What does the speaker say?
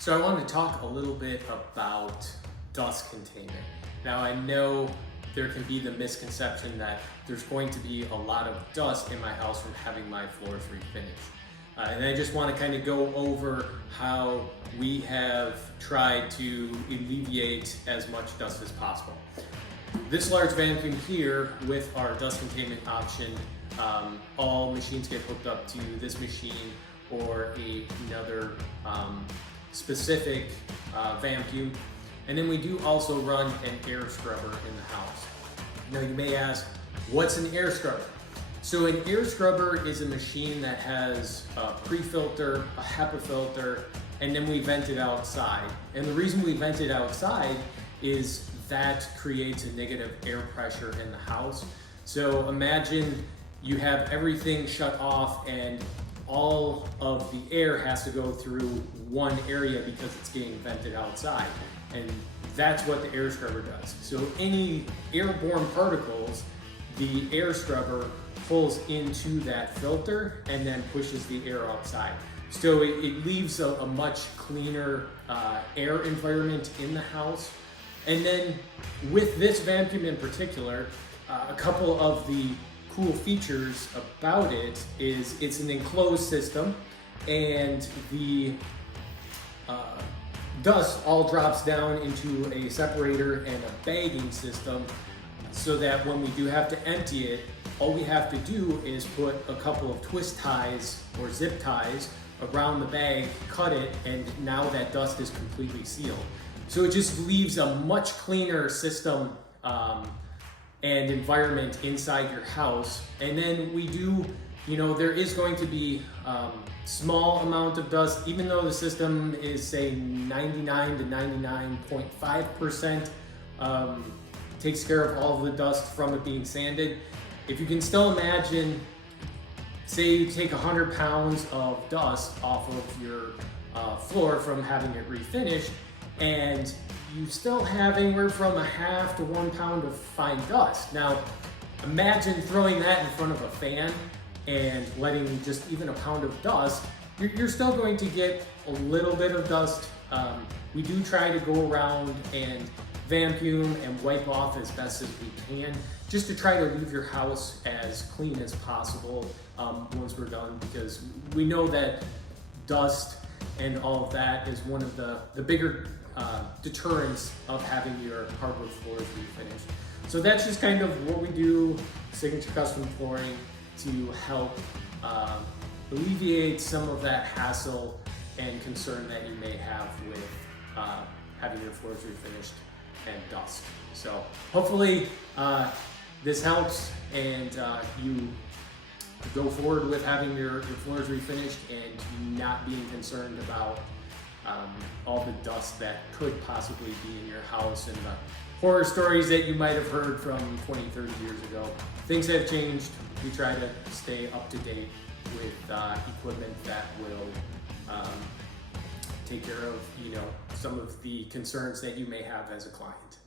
So I wanted to talk a little bit about dust containment. Now I know there can be the misconception that there's going to be a lot of dust in my house from having my floors refinished. And I just want to kind of go over how we have tried to alleviate as much dust as possible. This large vacuum here with our dust containment option, all machines get hooked up to this machine or another specific vacuum. And then we do also run an air scrubber in the house. Now you may ask, what's an air scrubber? So an air scrubber is a machine that has a pre-filter, a HEPA filter, and then we vent it outside. And the reason we vent it outside is that creates a negative air pressure in the house. So imagine you have everything shut off and all of the air has to go through one area because it's getting vented outside. And that's what the air scrubber does. So any airborne particles, the air scrubber pulls into that filter and then pushes the air outside. So it leaves a much cleaner air environment in the house. And then with this vacuum in particular, a couple of the cool features about it is it's an enclosed system, and the dust all drops down into a separator and a bagging system, so that when we do have to empty it, all we have to do is put a couple of twist ties or zip ties around the bag, cut it, and now that dust is completely sealed. So it just leaves a much cleaner system and environment inside your house. And then we do, there is going to be small amount of dust, even though the system is say 99 to 99.5% takes care of all of the dust from it being sanded. If you can still imagine, say you take 100 pounds of dust off of your floor from having it refinished, and you still have anywhere from a half to 1 pound of fine dust. Now, imagine throwing that in front of a fan and letting just even a pound of dust. You're still going to get a little bit of dust. We do try to go around and vacuum and wipe off as best as we can, just to try to leave your house as clean as possible once we're done, because we know that dust and all of that is one of the bigger deterrents of having your hardwood floors refinished. So that's just kind of what we do, Signature Custom Flooring, to help alleviate some of that hassle and concern that you may have with having your floors refinished and dust. So hopefully this helps, and you go forward with having your floors refinished and not being concerned about all the dust that could possibly be in your house and the horror stories that you might have heard from 20, 30 years ago. Things have changed. We try to stay up to date with equipment that will take care of some of the concerns that you may have as a client.